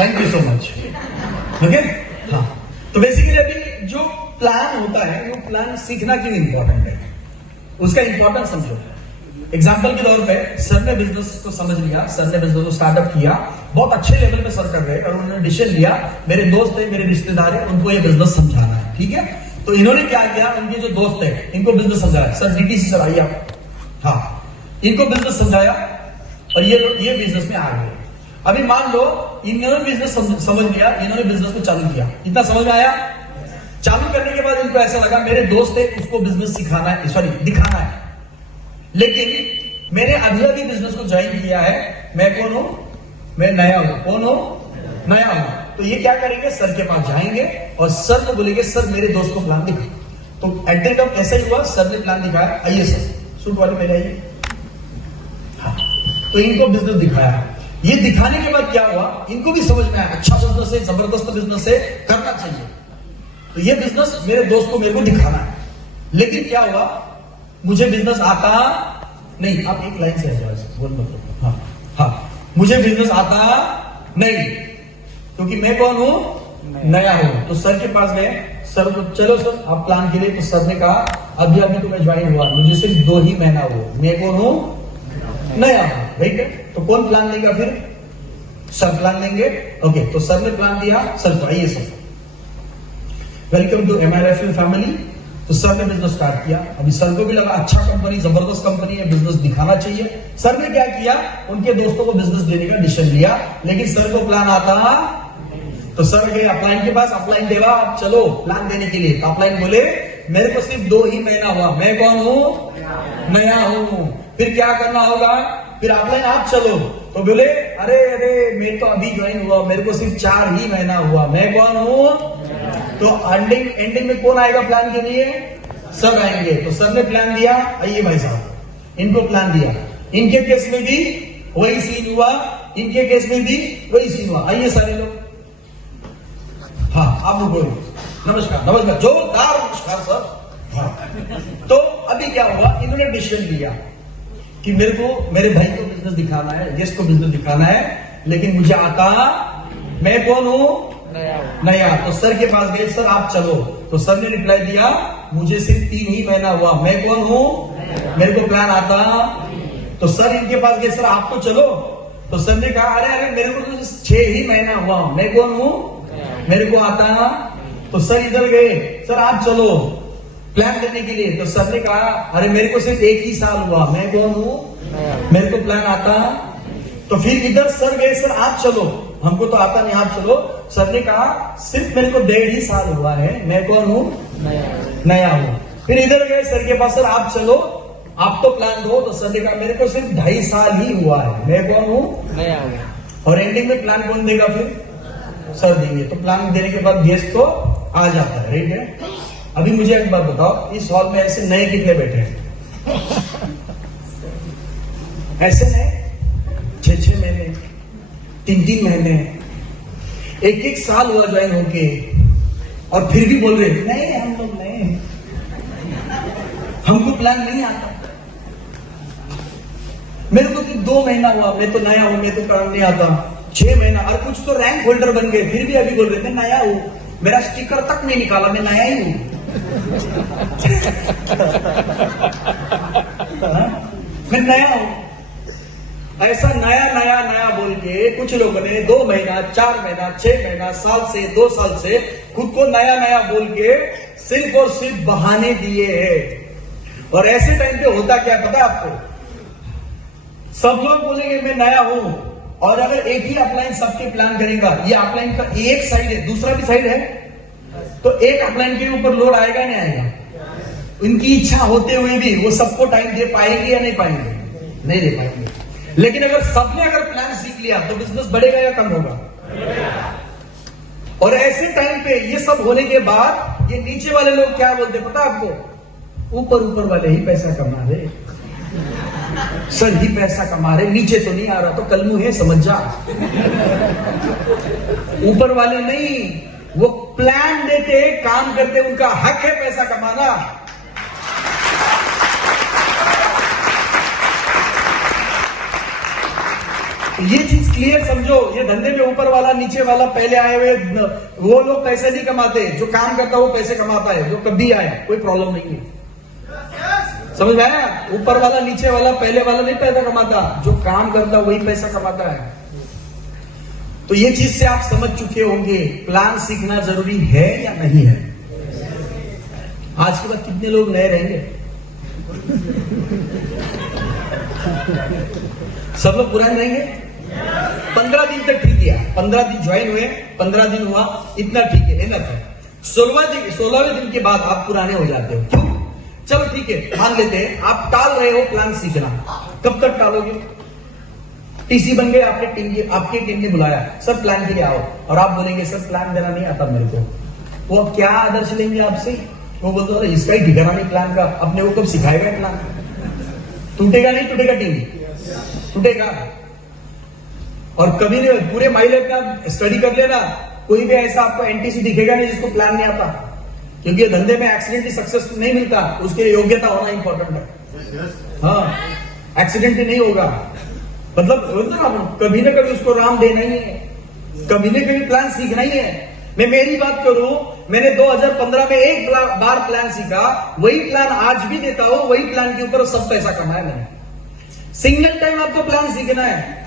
Thank you so much. Okay, हाँ, तो basically अभी जो प्लान होता है वो प्लान सीखना क्यों इंपॉर्टेंट है, उसका इंपॉर्टेंस समझो। एग्जाम्पल के तौर पे सर ने बिजनेस को समझ लिया, सर ने बिजनेस को स्टार्टअप किया, बहुत अच्छे लेवल पे सर कर रहे हैं और उन्होंने डिसीजन लिया, मेरे दोस्त है, मेरे रिश्तेदार है, उनको ये बिजनेस समझाना है, ठीक है। तो इन्होंने क्या किया, उनके जो दोस्त है इनको बिजनेस समझाया, सर डीटीसी सर आइए आप, हाँ, इनको बिजनेस समझाया और ये बिजनेस में आ गए। अभी मान लो इन्होंने बिजनेस समझ लिया, इन्होंने बिजनेस को चालू किया, इतना समझ में आया। चालू करने के बाद इनको ऐसा लगा मेरे दोस्त है उसको बिजनेस सिखाना है, सॉरी दिखाना है, लेकिन मैंने अभी बिजनेस को ज्वाइन किया है, मैं कौन हूं, मैं नया हूं, कौन हूं, नया हूं। तो ये क्या करेंगे, सर के पास जाएंगे और सर को बोलेंगे सर मेरे दोस्त को प्लान दिखा। तो एट द टाइम ऐसा ही हुआ, सर ने प्लान दिखाया, आइए सर सूट वाले पहले आइए, हाँ, तो इनको बिजनेस दिखाया। ये दिखाने के बाद क्या हुआ, इनको भी समझ में आया अच्छा बिजनेस है, जबरदस्त बिजनेस है, करना चाहिए। तो ये बिजनेस मेरे दोस्त को मेरे को दिखाना है, लेकिन क्या हुआ, मुझे बिजनेस आता नहीं। आप एक लाइन से बोल दो, हाँ हाँ, मुझे बिजनेस आता नहीं क्योंकि मैं कौन हूं, नया हूं। तो सर के पास गए, सर को चलो सर आप प्लान के लिए। तो सर ने कहा अभी तो मैं ज्वाइन हुआ, मुझे सिर्फ 2 ही महीना हुआ, मैं कौन हूं, नया हूं, राइट है। तो कौन प्लान देगा फिर, सर प्लान देंगे। ओके, तो सर ने प्लान दिया, सर को आइए sir, welcome to MRFL family. तो सर ने बिजनेस स्टार्ट किया। अभी सर को भी लगा अच्छा कंपनी, जबरदस्त कंपनी है, बिजनेस दिखाना चाहिए। सर ने क्या किया, उनके दोस्तों को बिजनेस देने का डिसीजन लिया, लेकिन सर को प्लान आता। तो सर गए अपलाइन के पास, अपलाइन देवा आप चलो प्लान देने के लिए। तो अपलाइन बोले मेरे को सिर्फ 2 ही महीना हुआ, मैं कौन हूं, नया हूं, फिर क्या करना होगा, फिर अपलाइन आप चलो। तो बोले अरे मैं तो अभी ज्वाइन हुआ, मेरे को सिर्फ 4 ही महीना हुआ, मैं कौन हूं। तो एंडिंग में कौन आएगा प्लान के लिए, सर आएंगे। तो सर ने प्लान दिया, आइए भाई साहब, इनको प्लान दिया। इनके केस में भी वही सीन हुआ, इनके केस में भी वही सीन हुआ। आइए सारे लोग, हाँ आप लोग बोलो नमस्कार, नमस्कार, जोरदार नमस्कार सर। हाँ, तो अभी क्या हुआ, इन्होंने डिसीजन लिया कि मेरे को मेरे भाई को बिजनेस दिखाना है, यश को बिजनेस दिखाना है, लेकिन मुझे आता, मैं कौन हूं, नया। तो सर के पास गए, सर आप चलो। तो सर ने रिप्लाई दिया मुझे सिर्फ 3 ही महीना हुआ, मैं कौन हूं, मेरे को प्लान आता। तो सर इनके पास गए, सर आप तो चलो। तो सर ने कहा अरे मेरे को तो 6 ही महीना हुआ, मैं कौन हूं, मेरे को आता। तो सर इधर गए, सर आप चलो प्लान देने के लिए। तो सर ने कहा अरे मेरे को सिर्फ 1 ही साल हुआ, मैं कौन हूं, मेरे को प्लान आता। तो फिर इधर सर गए, सर आप चलो, हमको तो आता नहीं, आप चलो। सर ने कहा सिर्फ मेरे को 1.5 ही साल हुआ है, मैं कौन हूं, नया हूं। फिर इधर गए सर के पास, सर आप चलो, आप तो प्लान दो। तो सर ने कहा मेरे को सिर्फ 2.5 साल ही हुआ है, मैं कौन हूं, नया हूं। और एंडिंग में प्लान कौन देगा, फिर सर देंगे। तो प्लान देने के बाद गेस्ट तो आ जाता है, राइट है। अभी मुझे एक बात बताओ, इस हॉल में ऐसे नए कितने बैठे हैं, ऐसे नए 6 महीने, 3 महीने, 1 साल हुआ ज्वाइन होके, और फिर भी बोल रहे नहीं हम लोग नए, हमको प्लान नहीं आता, मेरे को तो 2 महीना हुआ, मैं तो नया हूं, मैं तो काम नहीं आता। 6 महीना, और कुछ तो रैंक होल्डर बन गए, फिर भी अभी बोल रहे मैं नया हूं, मेरा स्टिकर तक नहीं निकाला, मैं नया ही हूं। मैं नया हूं। ऐसा नया नया नया बोल के कुछ लोगों ने 2 महीना, 4 महीना, 6 महीना, साल से 2 साल से खुद को नया नया बोल के सिर्फ और सिर्फ बहाने दिए हैं। और ऐसे टाइम पे होता क्या पता है आपको, सब लोग बोलेंगे मैं नया हूं, और अगर एक ही अपलाइन सबके प्लान करेगा, ये अपलाइन का एक साइड है, दूसरा भी साइड है, तो एक अपलाइन के ऊपर लोड आएगा नहीं आएगा, उनकी इच्छा होते हुए भी वो सबको टाइम दे पाएंगे या नहीं पाएंगे, नहीं दे पाएंगे। लेकिन अगर सबने अगर प्लान सीख लिया तो बिजनेस बढ़ेगा या कम होगा। और ऐसे टाइम पे ये सब होने के बाद ये नीचे वाले लोग क्या बोलते पता आपको, ऊपर वाले ही पैसा कमा रहे, सर ही पैसा कमा रहे, नीचे तो नहीं आ रहा, तो कलमू है समझ जा। ऊपर वाले नहीं, वो प्लान देते, काम करते, उनका हक है पैसा कमाना। तो ये चीज क्लियर समझो, ये धंधे में ऊपर वाला नीचे वाला पहले आए हुए वो लोग पैसे नहीं कमाते, जो काम करता है वो पैसे कमाता है, जो कभी आए कोई प्रॉब्लम नहीं है। समझ में आया? ऊपर वाला नीचे वाला पहले वाला नहीं पैसा कमाता, जो काम करता वही पैसा कमाता है। तो ये चीज से आप समझ चुके होंगे प्लान सीखना जरूरी है या नहीं है। आज के बाद कितने लोग नए रहेंगे? सब लोग पुराने रहेंगे। 15 दिन तक ठीक किया, 15 दिन ज्वाइन हुए, 15 दिन हुआ, इतना ठीक है, इनफ है। 16वें दिन के बाद आप पुराने हो जाते हो। क्यों? चलो ठीक है, मान लेते हैं आप टाल रहे हो प्लान सीखना। कब तक टालोगे? टीसी बन गए, आपकी टीम ने बुलाया, सर प्लान के लिए आओ, और आप बोलेंगे सर प्लान देना नहीं आता मेरे को। वो क्या आदर्श लेंगे आपसे? वो बोलते हैं इसका ही ठिकाना नहीं प्लान का, अपने को कब सिखाएगा प्लान? टूटेगा नहीं टूटेगा? टीम टूटेगा। और कभी नहीं, पूरे माइलेज का स्टडी कर लेना, कोई भी ऐसा आपको एनटीसी दिखेगा नहीं जिसको प्लान नहीं आता, क्योंकि धंधे में एक्सीडेंटली सक्सेस नहीं मिलता, उसके लिए योग्यता होना इंपॉर्टेंट है। हाँ, एक्सीडेंटली नहीं होगा, मतलब कभी ना कभी उसको राम देना ही है, कभी ना कभी प्लान सीखना ही है। मैं मेरी बात करूं, मैंने 2015 में एक बार प्लान सीखा, वही प्लान आज भी देता हूं, वही प्लान के ऊपर सब पैसा कमाया मैंने। सिंगल टाइम आपको प्लान सीखना है,